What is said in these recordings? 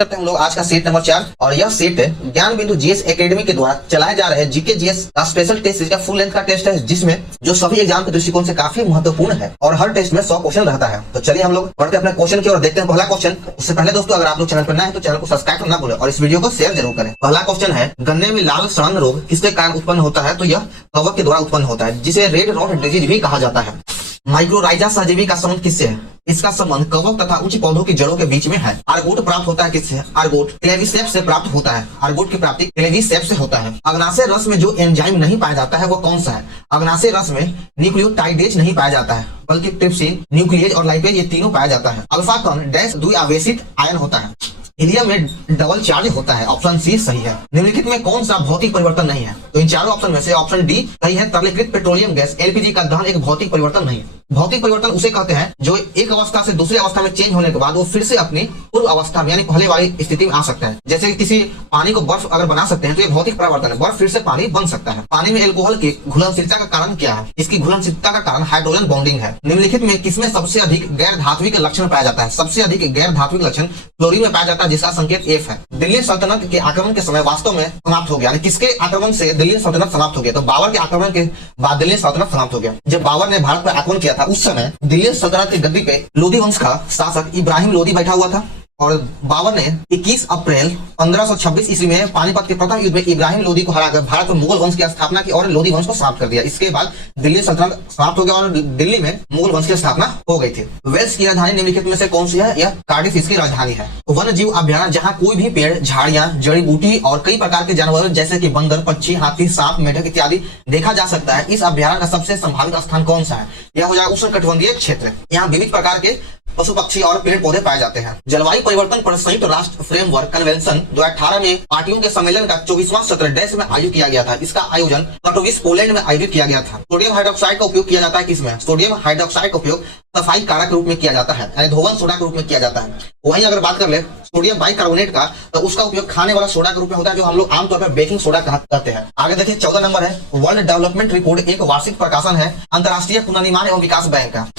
करते हैं हम लोग आज का सेट नंबर 4 और यह सेट ज्ञान बिंदु जीएस एकेडमी के द्वारा चलाए जा रहे जीके जीएस का स्पेशल टेस्ट, इसका फुल लेंथ का टेस्ट है जिसमें जो सभी एग्जाम के दृष्टिकोण से काफी महत्वपूर्ण है और हर टेस्ट में 100 क्वेश्चन रहता है। तो चलिए हम लोग बढ़ते अपने क्वेश्चन की ओर, देखते हैं पहला क्वेश्चन। उससे पहले दोस्तों अगर आप लोग चैनल पर नए हैं तो चैनल को सब्सक्राइब करना भूलें और इस वीडियो को शेयर जरूर करें। पहला क्वेश्चन है, गन्ने में लाल सड़न रोग किसके कारण उत्पन्न होता है? तो यह कवक के द्वारा उत्पन्न होता है जिसे रेड रॉट डिजीज भी कहा जाता है। माइक्रोराइजा सहजीवी का संबंध किससे है? इसका संबंध कवक तथा उच्च पौधों की जड़ों के बीच में है। आर्गोट प्राप्त होता है किससे? आर्गोट क्लेविसेप्स से प्राप्त होता है। आर्गोट की प्राप्ति क्लेविसेप्स से होता है। अग्नाशय रस में जो एंजाइम नहीं पाया जाता है वो कौन सा है? अग्नाशय रस में न्यूक्लियोटाइडेज नहीं पाया जाता है बल्कि ट्रिप्सिन, न्यूक्लियेज और लाइपेज ये तीनों पाया जाता है। अल्फा कण डैश द्विआवेशित आयन होता है। हीलियम में डबल चार्ज होता है। ऑप्शन सी सही है। निम्नलिखित में कौन सा भौतिक परिवर्तन नहीं है? तो इन चारों ऑप्शन में से ऑप्शन डी सही है। तरलीकृत पेट्रोलियम गैस एलपीजी का दहन एक भौतिक परिवर्तन नहीं है। भौतिक परिवर्तन उसे कहते हैं जो एक अवस्था से दूसरी अवस्था में चेंज होने के बाद वो फिर से अपनी पूर्व अवस्था में यानी पहले वाली स्थिति में आ सकता है। जैसे किसी पानी को बर्फ अगर बना सकते हैं तो ये भौतिक परिवर्तन है। बर्फ फिर से पानी बन सकता है। पानी में एल्कोहल की घुलनशीलता का कारण क्या है? इसकी घुलनशीलता का कारण हाइड्रोजन बॉन्डिंग है। निम्नलिखित में किसमें सबसे अधिक गैर धात्विक लक्षण पाया जाता है? सबसे अधिक गैर धात्विक लक्षण क्लोरीन में पाया जाता है जिसका संकेत एफ है। दिल्ली सल्तनत के आक्रमण के समय वास्तव में समाप्त हो गया। किसके आक्रमण से दिल्ली सल्तनत समाप्त हो गया? तो बाबर के आक्रमण के बाद दिल्ली सल्तनत समाप्त हो गया। जब बाबर ने भारत पर आक्रमण किया था उस समय दिल्ली सल्तनत की गद्दी पे लोधी वंश का शासक इब्राहिम लोधी बैठा हुआ था और बाबर ने 21 अप्रैल 1526 ईस्वी में पानीपत के प्रथम युद्ध में इब्राहिम लोधी को हराकर भारत में मुगल वंश की स्थापना की और लोधी वंश को समाप्त कर दिया। इसके बाद दिल्ली सल्तनत समाप्त हो गया और दिल्ली में मुगल वंश की स्थापना हो गई थी। वेल्स की राजधानी निम्नलिखित में से कौन सी है? यह कार्डिफ इसकी राजधानी है। वन्य जीव अभ्यारण्य जहाँ कोई भी पेड़, झाड़ियां, जड़ी बूटी और कई प्रकार के जानवर जैसे कि बंदर, पक्षी, हाथी, सांप, मेढक इत्यादि देखा जा सकता है। इस अभ्यारण्य का सबसे संभावित स्थान कौन सा है? यह हो जाएगा उष्णकटिबंधीय क्षेत्र। यहाँ विविध प्रकार के पशु पक्षी और पेड़ पौधे पाए जाते हैं। जलवायु परिवर्तन पर संयुक्त राष्ट्र फ्रेमवर्क कन्वेंशन 2018 में पार्टियों के सम्मेलन का 24वां सत्र डैश में आयोजित किया गया था। इसका आयोजन कटोविस पोलैंड में आयोजित किया गया था। सोडियम हाइड्रोक्साइड का उपयोग किया जाता है किसमें? सोडियम हाइड्रोक्साइड का उपयोग सफाई कारक रूप में किया जाता है यानी धोवन सोडा के रूप में किया जाता है। वहीं अगर बात कर ले सोडियम बाइकार्बोनेट का तो उसका उपयोग खाने वाला सोडा के रूप में होता है जो हम लोग आमतौर पर बेकिंग सोडा कहते हैं। आगे देखिए 14 नंबर है, वर्ल्ड डेवलपमेंट रिपोर्ट एक वार्षिक प्रकाशन है अंतर्राष्ट्रीय पुनर्निर्माण एवं विकास बैंक का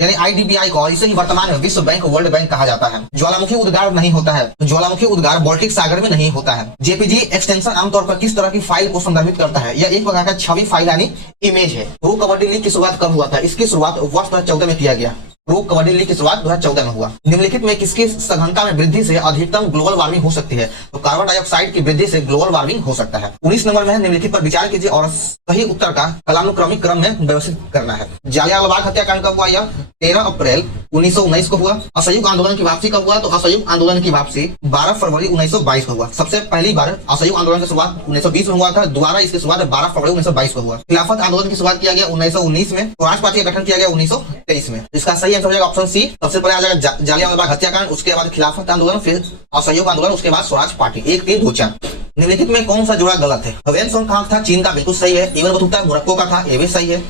यानी IDBI को, और इसे ही वर्तमान में विश्व बैंक, वर्ल्ड बैंक कहा जाता है। ज्वालामुखी उद्गार नहीं होता है तो ज्वालामुखी उद्गार बाल्टिक सागर में नहीं होता है। JPG एक्सटेंशन आमतौर पर किस तरह की फाइल को संदर्भित करता है? यह एक प्रकार का छवि फाइल यानी इमेज है। प्रो कबड्डी लीग की शुरुआत कब हुआ था? इसकी शुरुआत वर्ष 2014 में किया गया। प्रो कबड्डी लीग की शुरुआत 2014 में हुआ। निम्नलिखित में किसकी सघनता में वृद्धि से अधिकतम ग्लोबल वार्मिंग हो सकती है? तो कार्बन डाइऑक्साइड की वृद्धि से ग्लोबल वार्मिंग हो सकता है। 19 नंबर में है, निम्नलिखित पर विचार कीजिए और सही उत्तर का कालानुक्रमिक क्रम में व्यवस्थित करना है। जालियांवाला बाग हत्याकांड कब हुआ? यह 13 अप्रैल 1919 को हुआ। असहयोग आंदोलन की वापसी कब हुआ? तो असहयोग आंदोलन की वापसी 12 फरवरी 1922 को हुआ। सबसे पहली बार असहयोग आंदोलन की शुरुआत 1920 में हुआ था। दोबारा इसकी शुरुआत 12 फरवरी 1922 को हुआ। खिलाफत आंदोलन की शुरुआत किया गया 1919 में। स्वराज पार्टी का गठन किया गया 1923 में। इसका सही आंसर हो जाएगा ऑप्शन सी। सबसे पहले आ जाएगा जालियांवाला बाग हत्याकांड, उसके बाद खिलाफत आंदोलन, फिर असहयोग आंदोलन, उसके बाद स्वराज पार्टी। 1, 3, 2, 4। निम्नलिखित में कौन सा जोड़ा गलत है? ह्वेन सांग कहाँ था? चीन का, बिल्कुल सही है। इवन बतूता मोरक्को का था, यह भी सही है।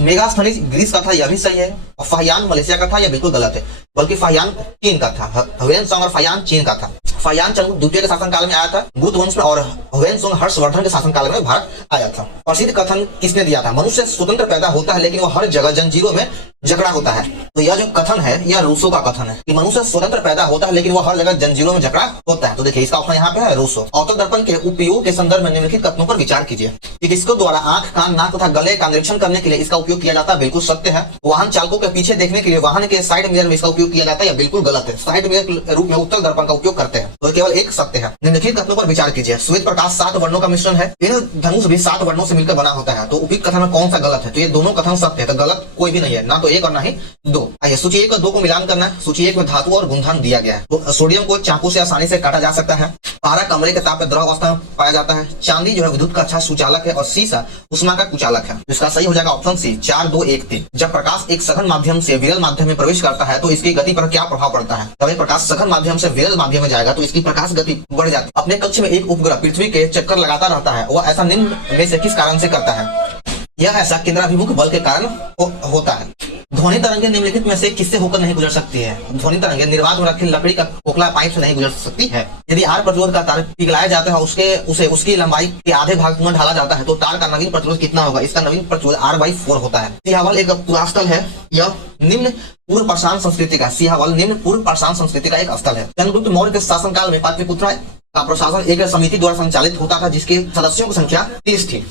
मेगास्थनीज ग्रीस का था, यह भी सही है। और फाहियान मलेशिया का था, यह बिल्कुल गलत है, बल्कि फाहियान चीन का था। ह्वेन सांग और फाहियान चीन का था। फाहियान चंग द्वितीय के शासनकाल में आया था गुप्त वंश में और ह्वेन सांग हर्षवर्धन के शासनकाल में भारत आया था। प्रसिद्ध कथन किसने दिया था? मनुष्य स्वतंत्र पैदा होता है लेकिन वो हर जगह जंजीरों में जकड़ा होता है। तो यह जो कथन है यह रूसो का कथन है कि मनुष्य स्वतंत्र पैदा होता है लेकिन वो हर जगह जंजीरों में जकड़ा होता है। तो देखिए इसका ऑप्शन यहाँ पे है रूसो। अवतल दर्पण के उपयोग के संदर्भ में निम्नलिखित कथनों पर विचार कीजिए कि किसके द्वारा आंख, कान, नाक तथा गले का निरीक्षण करने के लिए इसका उपयोग किया जाता है? बिल्कुल सत्य है। वाहन चालकों के पीछे देखने के लिए वाहन के साइड मिरर में इसका उपयोग किया जाता है? बिल्कुल गलत है। साइड मिरर के रूप में उत्तल दर्पण का उपयोग करते हैं। तो केवल एक सत्य है। निम्नलिखित कथनों पर विचार कीजिए। श्वेत प्रकाश 7 वर्णों का मिश्रण है। इन धनुष भी 7 वर्णों से मिलकर बना होता है। तो उपयुक्त कथन में कौन सा गलत है? तो ये दोनों कथन सत्य है। तो गलत कोई भी नहीं है, ना तो 1 और ना ही 2। आइए सूची 1 और 2 को मिलान करना है। सूची 1 में धातु और गुणधर्म दिया गया है। तो सोडियम को चाकू से आसानी से काटा जा सकता है। पारा कमरे के ताप में द्रव अवस्था में पाया जाता है। चांदी जो है विद्युत का अच्छा सुचालक है और सीसा उष्मा का कुचालक है। इसका सही हो जाएगा ऑप्शन सी 4, 2, 1, 3। जब प्रकाश एक सघन माध्यम से विरल माध्यम में प्रवेश करता है तो इसकी गति पर क्या प्रभाव पड़ता है? जब प्रकाश सघन माध्यम से विरल माध्यम में जाएगा तो इसकी प्रकाश गति बढ़ जाती है। अपने कक्ष में एक उपग्रह पृथ्वी के चक्कर लगाता रहता है, वह ऐसा निम्न में से किस कारण से करता है? यह ऐसा केंद्राभिमुख बल के कारण होता है। ध्वनि तरंगे निम्नलिखित में से किससे होकर नहीं गुजर सकती है? ध्वनि तरंगे निर्वात में रखी लकड़ी का खोखला पाइप से नहीं गुजर सकती है। यदि आर प्रतिरोध का तार पिघलाया जाता है उसकी लंबाई के आधे भाग में ढाला जाता है तो तार का नवीन प्रतिरोध कितना होगा? इसका नवीन प्रतिरोध R/4 होता है। सिहावल एक पुरास्थल है। यह निम्न पूर्व पाषाण संस्कृति का सिहावल निम्न पूर्व पाषाण संस्कृति का एक स्थल है। चंद्रगुप्त मौर्य के शासनकाल में पाटलिपुत्र का प्रशासन एक समिति द्वारा संचालित होता था जिसके सदस्यों की संख्या 30 थी।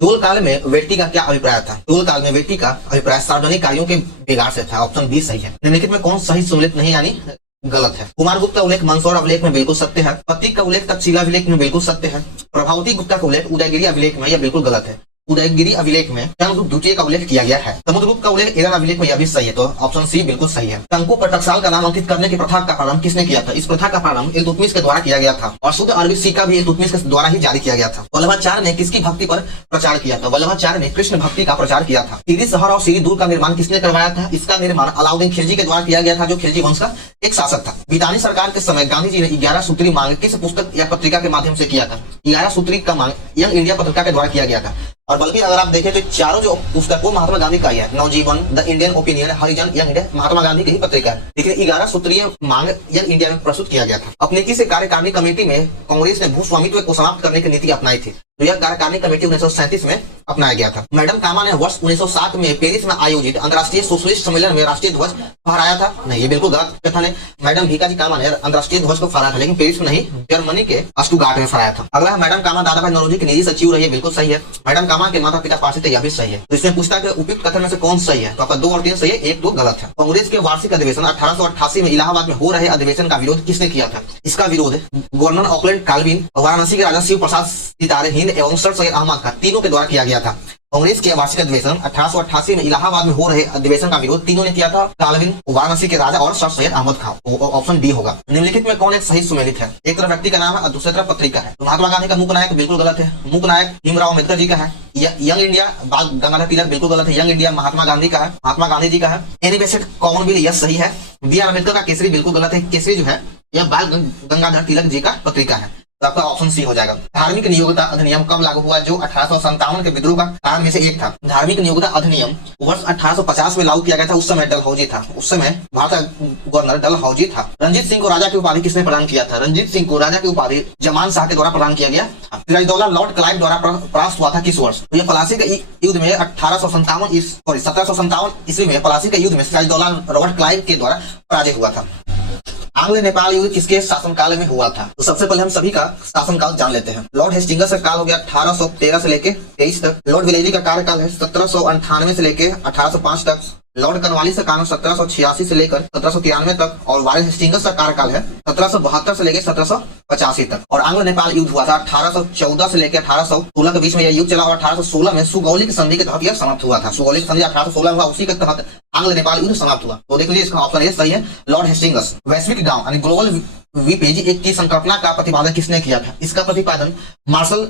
तोल काल में व्यक्ति का क्या अभिप्राय था? तोल काल में व्यक्ति का अभिप्राय सार्वजनिक कार्यों के बिगाड़ से था। ऑप्शन बी सही है। निम्नलिखित में कौन सही सुमेलित नहीं यानी गलत है? कुमार गुप्त का उल्लेख मंदसौर अभिलेख में बिल्कुल सत्य है। प्रतीक का उल्लेख तक्षशिला अभिलेख में बिल्कुल सत्य है। प्रभावती गुप्ता का उल्लेख उदयगिरी अभिलेख में यह बिल्कुल गलत है। उदयगिरी अभिलेख में चंद्रगुप्त द्वितीय का उल्लेख किया गया है। समुद्रगुप्त का उल्लेख ईरान अभिलेख में यह भी सही है, तो ऑप्शन सी बिल्कुल सही है। कंकु पर टकसाल का नाम अंकित करने की प्रथा का प्रारंभ किसने किया था? इस प्रथा का प्रारंभ इल्तुतमिश के द्वारा किया गया था और शुद्ध अरबी सिक्का भी इल्तुतमिश के द्वारा ही जारी किया गया था। वल्लभाचार्य ने किसकी भक्ति पर प्रचार किया था? वल्लभाचार्य ने कृष्ण भक्ति का प्रचार किया था। सीरी शहर और सीरी दूर का निर्माण किसने करवाया था? इसका निर्माण अलाउद्दीन खिलजी के द्वारा किया गया था जो खिलजी वंश का एक शासक था। ब्रिटानी सरकार के समय गांधी जी ने 11 सूत्री मांग किस पुस्तक या पत्रिका के माध्यम से किया था? 11 सूत्री का मांग यंग इंडिया पत्रिका के द्वारा किया गया था। और बल्कि अगर आप देखें तो चारों जो पुस्तक वो महात्मा गांधी का ही है। Navjivan, the Indian opinion, Harijan, young India Mahatma Gandhi की ही पत्रिका है। लेकिन 11 सूत्रीय मांग यंग इंडिया में प्रस्तुत किया गया था। अपने किसी कार्यकारिणी कमेटी में कांग्रेस ने भू स्वामित्व को समाप्त करने की नीति अपनाई थी, तो यह कार्यकारिणी कमेटी 1937 में अपनाया गया था। मैडम कामा ने वर्ष 1907 में पेरिस में आयोजित अंतर्राष्ट्रीय सोशलिस्ट सम्मेलन में राष्ट्रीय ध्वज फहराया था। नहीं, ये बिल्कुल गलत कथन है। मैडम भीकाजी कामा ने अंतर्राष्ट्रीय ध्वज को फहराया था, लेकिन पेरिस में नहीं, जर्मनी के स्टुटगार्ट में फहराया था। अगला, मैडम कामा दादा भाई नौरोजी की निजी सचिव रही है, बिल्कुल सही है। मैडम कामा के माता पिता पारसी थे, यह भी सही है। तो इसमें पूछता है उपयुक्त कथन में से कौन सही है? तो आपका 2 और 3 सही है, 1 2 गलत है। कांग्रेस के वार्षिक अधिवेशन 1888 में इलाहाबाद में हो रहे अधिवेशन का विरोध किसने किया था? इसका विरोध गवर्नर ऑकलैंड काल्विन, वाराणसी के राजा शिव प्रसाद सितारे हिंद एवं सर सैयद अहमद खान तीनों के द्वारा किया गया था। कांग्रेस के वार्षिक अधिवेशन 1888 में इलाहाबाद में हो रहे अधिवेशन का विरोध तीनों ने किया था, काल्विन, वाराणसी के राजा और sir Syed Ahmad Khan. Option D होगा। निम्नलिखित में कौन एक सही सुमेलित है? एक तरफ व्यक्ति का नाम है और दूसरी तरफ पत्रिका है। तो महात्मा गांधी का मूक नायक बिल्कुल गलत है। मूक नायक भीमराव अम्बेडकर जी का है। यंग इंडिया बाल गंगाधर तिलक बिल्कुल गलत है। यंग इंडिया महात्मा गांधी का है, महात्मा गांधी जी का है। एनी बेसेंट कॉमन बिल यह सही है। बी आर अम्बेडकर का केसरी बिल्कुल गलत है। केसरी जो है यह बाल गंगाधर तिलक जी का पत्रिका है, तो आपका ऑप्शन सी हो जाएगा। धार्मिक नियोक्ता अधिनियम कब लागू हुआ? जो 1857 के विद्रोह का कारण में से एक था। धार्मिक नियोक्ता अधिनियम वर्ष 1850 में लागू किया गया था। उस समय डलहौजी था, उस समय भारत का गवर्नर डलहौजी था। रंजीत सिंह को राजा की उपाधि किसने प्रदान किया था? रंजीत सिंह को राजा की उपाधि जमान शाह के द्वारा प्रदान किया गया। सिराजदौला लॉर्ड क्लाइव द्वारा परास्त हुआ था किस वर्ष? तो यह प्लासी के युद्ध में 1757 ईस्वी में प्लासी के युद्ध में सिराजदौला लॉर्ड क्लाइव के द्वारा पराजय हुआ था। आंग्ल नेपाल युद्ध किसके शासनकाल में हुआ था? तो सबसे पहले हम सभी का शासनकाल जान लेते हैं। लॉर्ड हेस्टिंग्स का काल हो गया 1813 से लेके 23 तक। लॉर्ड वेलेस्ली का कार्यकाल है 1798 से लेके 1805 तक। लॉर्ड कर्नवालिस का काल 1786 से लेकर 1793 तक। और वारेन हेस्टिंग्स का कार्यकाल है 1772 से लेकर 1785 तक। और आंग्ल नेपाल युद्ध हुआ था 1814 से लेकर 1816 के बीच में यह युद्ध चला और 1816 में सुगौली की संधि के तहत यह समाप्त हुआ था। सुगौली की संधि 1816 हुआ, उसी के तहत आंग्ल नेपाल युद्ध समाप्त हुआ। तो देख लीजिए इसका ऑप्शन ए सही है, लॉर्ड हेस्टिंग्स। वैश्विक गांव यानी ग्लोबल विपेज एक की संकल्पना का प्रतिपादन किसने किया था? इसका प्रतिपादन मार्शल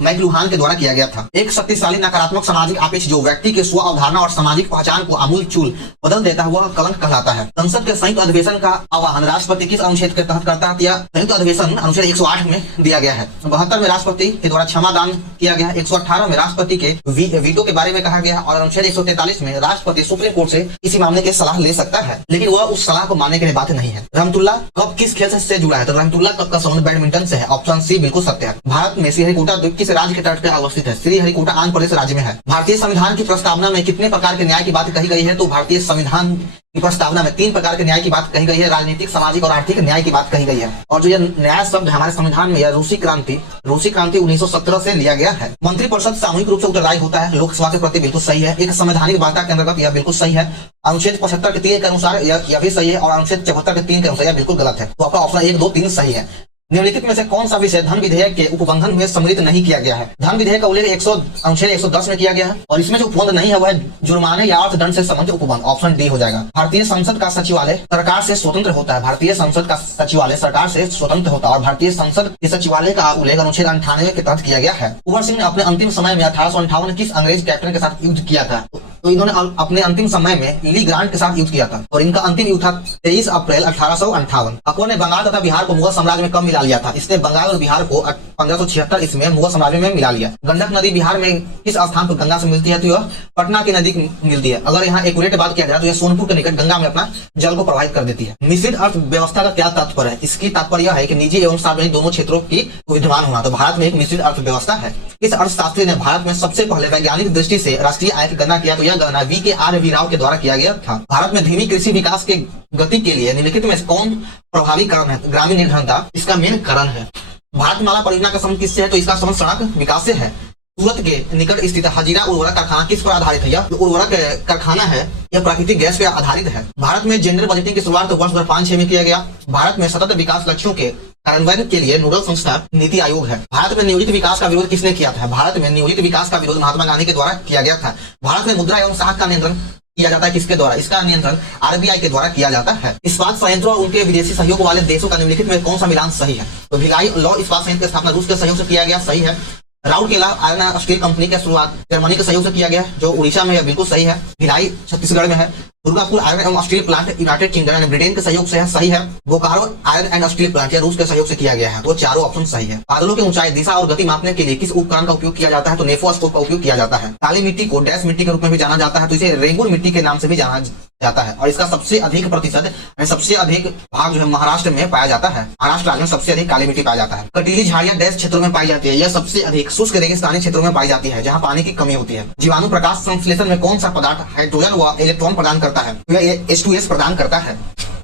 मैकलुहान के द्वारा किया गया था। एक शक्तिशाली नकारात्मक सामाजिक अपेक्ष जो व्यक्ति के स्व अवधारणा और सामाजिक पहचान को आमूल चूल बदल देता है वह कलंक कहलाता है। संसद के संयुक्त अधिवेशन का आह्वान राष्ट्रपति किस अनुच्छेद के तहत करता है? संयुक्त अधिवेशन अनुच्छेद 108 में दिया गया है। 72 में राष्ट्रपति के द्वारा क्षमा दान किया गया। 118 में राष्ट्रपति के वीटो के बारे में कहा गया और अनुच्छेद 143 में राष्ट्रपति सुप्रीम कोर्ट से किसी मामले की सलाह ले सकता है, लेकिन वह उस सलाह को मानने के लिए बाध्य नहीं है। रहमतुल्लाह कप किस खेल से जुड़ा है? तो रहमतुल्लाह कप का संबंध बैडमिंटन से है। ऑप्शन सी बिल्कुल सत्य है। भारत में श्रीहरिकोटा द्वीप किस राज्य के तट पर अवस्थित है? श्रीहरिकोटा आंध्र प्रदेश राज्य में है। भारतीय संविधान की प्रस्तावना में कितने प्रकार के न्याय की बात कही गई है? तो भारतीय संविधान की प्रस्तावना में 3 प्रकार के न्याय की बात कही गई है। राजनीतिक, सामाजिक और आर्थिक न्याय की बात कही गई है। और जो यह न्याय शब्द हमारे संविधान में रूसी क्रांति 1917 से लिया गया है। मंत्रिपरिषद सामूहिक रूप से उत्तरदायी होता है लोकसभा के प्रति, बिल्कुल सही है। एक संवैधानिक वार्ता के अंतर्गत यह बिल्कुल सही है। अनुच्छेद 75 के 3 के अनुसार यह भी सही है और अनुच्छेद 74 के 3 के अनुसार यह बिल्कुल गलत है। तो आपका ऑप्शन 1 2 3 सही है। निम्नलिखित में से कौन सा विषय धन विधेयक के उपबंधन में सम्मिलित नहीं किया गया है? धन विधेयक का उल्लेख अनुच्छेद 110 में किया गया है और इसमें जो उपबंध नहीं है वह जुर्माने या अर्थदंड से संबंधित उपबंध। ऑप्शन डी हो जाएगा। भारतीय संसद का सचिवालय सरकार से स्वतंत्र होता है। भारतीय संसद का सचिवालय सरकार से स्वतंत्र होता है और भारतीय संसद के सचिवालय का उल्लेख अनुच्छेद 98 के तहत किया गया है। कुंवर सिंह ने अपने अंतिम समय में 1858 किस अंग्रेज कैप्टन के साथ युद्ध किया था? तो इन्होंने अपने अंतिम समय में ली ग्रांट के साथ युद्ध किया था और इनका अंतिम युद्ध था 23 अप्रैल 1858। अकबर ने बंगाल तथा बिहार को मुगल साम्राज्य में कब मिला लिया था? इसने बंगाल और बिहार को 1576 ईस्वी में मुगल साम्राज्य में मिला लिया। गंडक नदी बिहार में किस स्थान पर गंगा से मिलती है? तो यह पटना के नजदीक मिलती है। अगर यहाँ एक्यूरेट बात किया जाए तो यह सोनपुर के निकट गंगा में अपना जल को प्रवाहित कर देती है। मिश्रित अर्थव्यवस्था का क्या तात्पर्य है? इसकी तात्पर्य यह है कि निजी एवं सार्वजनिक दोनों क्षेत्रों की विद्यमान होना। तो भारत में एक मिश्रित अर्थव्यवस्था है। इस अर्थशास्त्री ने भारत में सबसे पहले वैज्ञानिक दृष्टि से राष्ट्रीय आय की गणना किया, तो यह गणना V.K.R. राव के द्वारा किया गया था। भारत में धीमी कृषि विकास के गति के लिए निम्नलिखित में कौन प्रभावी कारण है? ग्रामीण निर्धनता इसका मेन कारण है। भारतमाला परियोजना का संबंध किससे है? तो इसका संबंध सड़क विकास से है। सूरत के निकट स्थित हजीरा उर्वरक कारखाना किस पर आधारित है? यह उर्वरक कारखाना है यह प्राकृतिक गैस पर आधारित है। भारत में जेंडर बजटिंग की शुरुआत वर्ष 2005-6 में किया गया। भारत में सतत विकास लक्ष्यों के कार्यान्वयन के लिए नोडल संस्था नीति आयोग है। भारत में नियोजित विकास का विरोध किसने किया था? भारत में नियोजित विकास का विरोध महात्मा गांधी के द्वारा किया गया था। भारत में मुद्रा एवं साख का नियंत्रण किया जाता है किसके द्वारा? इसका नियंत्रण RBI के द्वारा किया जाता है। इस्पात संयंत्रों और उनके विदेशी सहयोग वाले देशों का निम्नलिखित में कौन सा मिलान सही है? तो भिलाई लॉ इस्पात संयंत्र की स्थापना रूस के सहयोग से किया गया, सही है। Rourkela iron and steel company की शुरुआत जर्मनी के सहयोग से किया गया, जो उड़ीसा में है, बिल्कुल सही है। भिलाई छत्तीसगढ़ में है। दुर्गापुर आयरन एवं स्टील प्लांट यूनाइटेड किंगडम यानी ब्रिटेन के सहयोग से है, सही है। Bokaro iron and steel plant या रूस के सहयोग से किया गया है, तो चारों ऑप्शन सही है। बादलों की ऊंचाई, दिशा और गति मापने के लिए किस उपकरण का उपयोग किया जाता है? तो नेफोस्कोप का उपयोग किया जाता है। काली मिट्टी को डैश मिट्टी के रूप में भी जाना जाता है, तो इसे रेंगुन मिट्टी के नाम से भी जाना जाता है। और इसका सबसे अधिक प्रतिशत सबसे अधिक भाग जो है महाराष्ट्र में पाया जाता है। महाराष्ट्र राज्य में सबसे अधिक काली मिट्टी पाया जाता है। कटीली झाड़ियां डैश क्षेत्रों में पाई जाती है, यह सबसे अधिक शुष्क रेगिस्तानी क्षेत्रों में पाई जाती है जहाँ पानी की कमी होती है। जीवाणु प्रकाश संश्लेषण में कौन सा पदार्थ हाइड्रोजन व इलेक्ट्रॉन प्रदान करता है? यह H2S प्रदान करता है।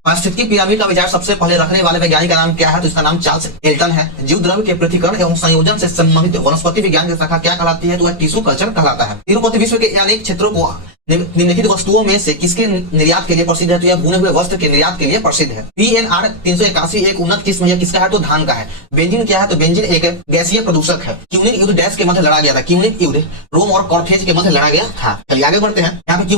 पारिस्थितिकी पिरामिड का विचार सबसे पहले रखने वाले वैज्ञानिक का नाम क्या है? तो इसका नाम चार्ल्स एल्टन है। जीव द्रव्य के पृथक्करण एवं संयोजन से संबंधित वनस्पति विज्ञान की शाखा क्या कहलाती है? तो वह टिश्यू कल्चर कहलाता है। तिरुपति विश्व के अनेक क्षेत्रों को निम्नलिखित वस्तुओं में से किसके निर्यात के लिए प्रसिद्ध है? तो यह बुने हुए वस्त्र के निर्यात के लिए प्रसिद्ध है। PNR 381 एक उन्नत किस्म है, किसका है? तो धान का है। बेंजीन क्या है? तो बेंजीन एक गैसीय प्रदूषक है। क्यूनिक युद्ध डैश के मध्य लड़ा गया था? क्यूनिक युद्ध रोम और कॉर्थेज के मध्य लड़ा गया था। चलिए आगे बढ़ते हैं। यहाँ पे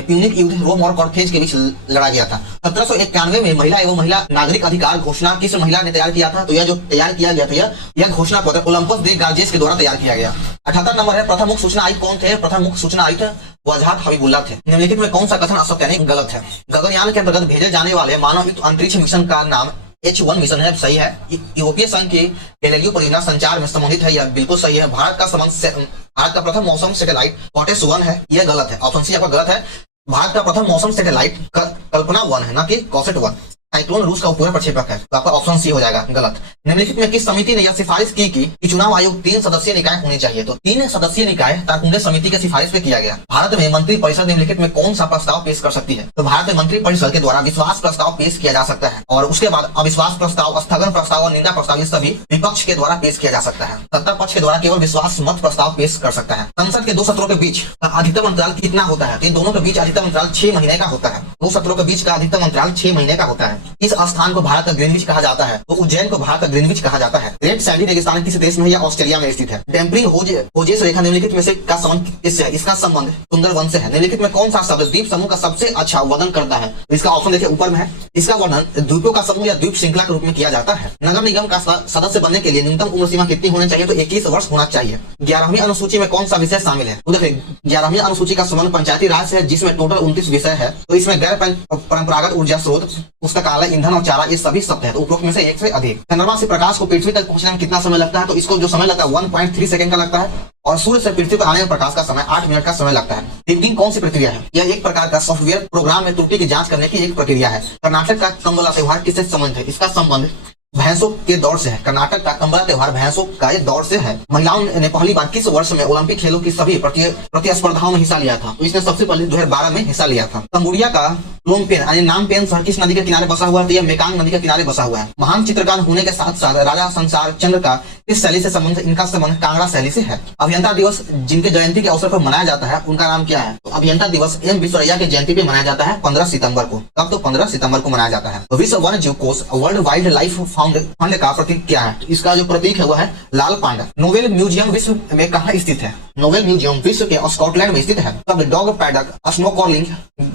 प्यूनिक युद्ध रोम और कॉर्थेज के बीच लड़ा गया था। 1791 में महिला एवं महिला नागरिक अधिकार घोषणा किस महिला ने तैयार किया था? तो यह जो तैयार किया गया था यह घोषणा पत्र ओलंपस दे गार्जेस के द्वारा तैयार किया गया। 78 नंबर है, प्रथम मुख्य सूचना आयुक्त कौन थे? प्रथम मुख्य सूचना आयुक्त वजहत हबीबुल्लाह थे। निम्नलिखित में कौन सा कथन असत्य यानी गलत है? गगनयान के अंतर्गत भेजे जाने वाले मानव युक्त अंतरिक्ष मिशन का नाम H1 मिशन है, सही है। यूरोपीय संघ की गैलीलियो परियोजना संचार में संबंधित है, यह बिल्कुल सही है। भारत का प्रथम मौसम सैटेलाइट कॉटेस 1 है, यह गलत है। ऑप्शन सी आपका गलत है। भारत का प्रथम मौसम सैटेलाइट कल्पना 1 है, ना कि कॉसेट 1। साइक्लोन रूस का उपग्रह प्रक्षेपक है, तो आपका ऑप्शन सी हो जाएगा गलत। निम्नलिखित में किस समिति ने यह सिफारिश की कि चुनाव आयोग 3 सदस्यीय निकाय होने चाहिए? तो 3 सदस्यीय निकाय तारकुंडे समिति की सिफारिश पे किया गया। भारत में मंत्री परिषद निम्नलिखित में कौन सा प्रस्ताव पेश कर सकती है? तो भारत में मंत्री परिषद के द्वारा विश्वास प्रस्ताव पेश किया जा सकता है और उसके बाद अविश्वास प्रस्ताव, स्थगन प्रस्ताव और निंदा प्रस्ताव ये सभी विपक्ष के द्वारा पेश किया जा सकता है। सत्ता पक्ष के द्वारा केवल विश्वास मत प्रस्ताव पेश कर सकता है। संसद के 2 सत्रों के बीच अधिकतम अंतराल कितना होता है? इन दोनों के बीच अधिकतम अंतराल 6 महीने का होता है। 2 सत्रों के बीच का अधिकतम अंतराल 6 महीने का होता है। इस स्थान को भारत का ग्रीनविच कहा जाता है, तो उज्जैन को भारत का ग्रीनविच कहा जाता है। ग्रेट सैंडी रेगिस्तान किस देश में है? या ऑस्ट्रेलिया में स्थित है। टेम्परिंग होजेस रेखा निम्नलिखित में से का संबंध किससे है? इसका संबंध सुंदरवन से है। निम्नलिखित में कौन सा शब्द द्वीप समूह का सबसे अच्छा वर्णन करता है? इसका ऑप्शन देखिए ऊपर में है। इसका वर्णन द्वीपों का समूह या द्वीप श्रृंखला के रूप में किया जाता है। नगर निगम का सदस्य बनने के लिए न्यूनतम उम्र सीमा कितनी होनी चाहिए? तो 21 वर्ष होना चाहिए। 11वीं अनुसूची में कौन सा विषय शामिल है? तो देखिए 11वीं अनुसूची का संबंध पंचायती राज से है, जिसमें टोटल 29 विषय है। तो इसमें गैर परंपरागत ऊर्जा स्रोत, पुस्तकालय, ईंधन और चारा ये सभी शब्द है, तो उपरोक्त में से एक से अधिक। चंद्रमा से प्रकाश को पृथ्वी तक पहुंचने में कितना समय लगता है? तो इसको जो समय लगता है 1.3 सेकंड का लगता है और सूर्य से पृथ्वी पर आने में प्रकाश का समय 8 मिनट का समय लगता है। टिपिंग कौन सी प्रक्रिया है? यह एक प्रकार का सॉफ्टवेयर प्रोग्राम में त्रुटि की जांच करने की एक प्रक्रिया है। कर्नाटक का कंबला त्योहार किससे संबंधित है? इसका संबंध भैंसों के दौड़ से है। कर्नाटक का कंबला त्योहार भैंसों का एक दौड़ से है। महिलाओं ने पहली बार किस वर्ष में ओलंपिक खेलों की सभी प्रतिस्पर्धाओं में हिस्सा लिया था? तो इसने सबसे पहले 2012 में हिस्सा लिया था। कंबोडिया का प्नोम यानी नामपेन शहर किस नदी के किनारे बसा हुआ है? तो यह मेकांग नदी के किनारे बसा हुआ है। महान चित्रकार होने के साथ साथ राजा संसार चंद्र का किस शैली से संबंध? इनका संबंध कांगड़ा शैली से है। अभियंता दिवस जिनके जयंती के अवसर पर मनाया जाता है उनका नाम क्या है? तो अभियंता दिवस एम विश्वरैया के जयंती पे मनाया जाता है 15 सितंबर को। कब? तो 15 सितंबर को मनाया जाता है। तो विश्व वन्य जीव कोष वर्ल्ड वाइल्ड लाइफ फंड का प्रतीक क्या है? इसका जो प्रतीक है वह है लाल पांडा। नोवेल म्यूजियम विश्व में कहाँ स्थित है? नोवेल म्यूजियम विश्व के स्कॉटलैंड में स्थित है। तब डॉग पैडक, स्नो कॉर्लिंग,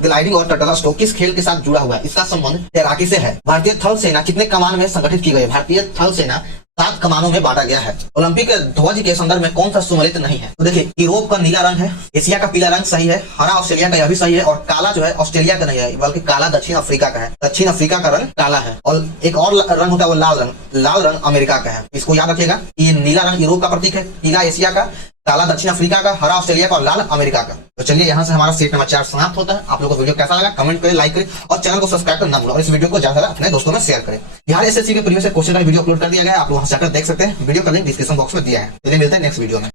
ग्लाइडिंग और टटल स्टोक किस खेल के साथ जुड़ा हुआ है? इसका संबंध तैराकी से है। भारतीय थल सेना कितने कमान में संगठित की गई? भारतीय थल सेना 7 कमानों में बांटा गया है। ओलंपिक ध्वज के संदर्भ में कौन सा सुमेलित नहीं है? तो देखिए, यूरोप का नीला रंग है, एशिया का पीला रंग सही है, हरा ऑस्ट्रेलिया का यह भी सही है, और काला जो है ऑस्ट्रेलिया का नहीं है, बल्कि काला दक्षिण अफ्रीका का है। दक्षिण अफ्रीका का रंग काला है। और एक और रंग होता है वो लाल रंग अमेरिका का है। इसको याद रखिएगा। ये नीला रंग यूरोप का प्रतीक है, पीला एशिया का, काला दक्षिण अफ्रीका का, हरा ऑस्ट्रेलिया का और लाल अमेरिका का। तो चलिए, यहाँ से हमारा सेट नंबर 4 समाप्त होता है। आप लोगों को वीडियो कैसा लगा कमेंट करें, लाइक करें और चैनल को सब्सक्राइब करना भूलें, और इस वीडियो को ज्यादा अपने दोस्तों में शेयर करें। बिहार एसएससी के प्रीवियस क्वेश्चन का वीडियो अपलोड कर दिया गया है, आप लोग वहां जाकर देख सकते हैं। वीडियो का लिंक डिस्क्रिप्शन बॉक्स में दिया है। चलिए मिलते हैं नेक्स्ट वीडियो में।